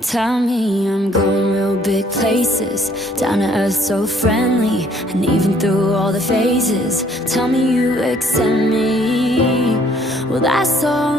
Tell me I'm going real big places, down to earth so friendly, and even through all the phases, tell me you accept me. Well, that's all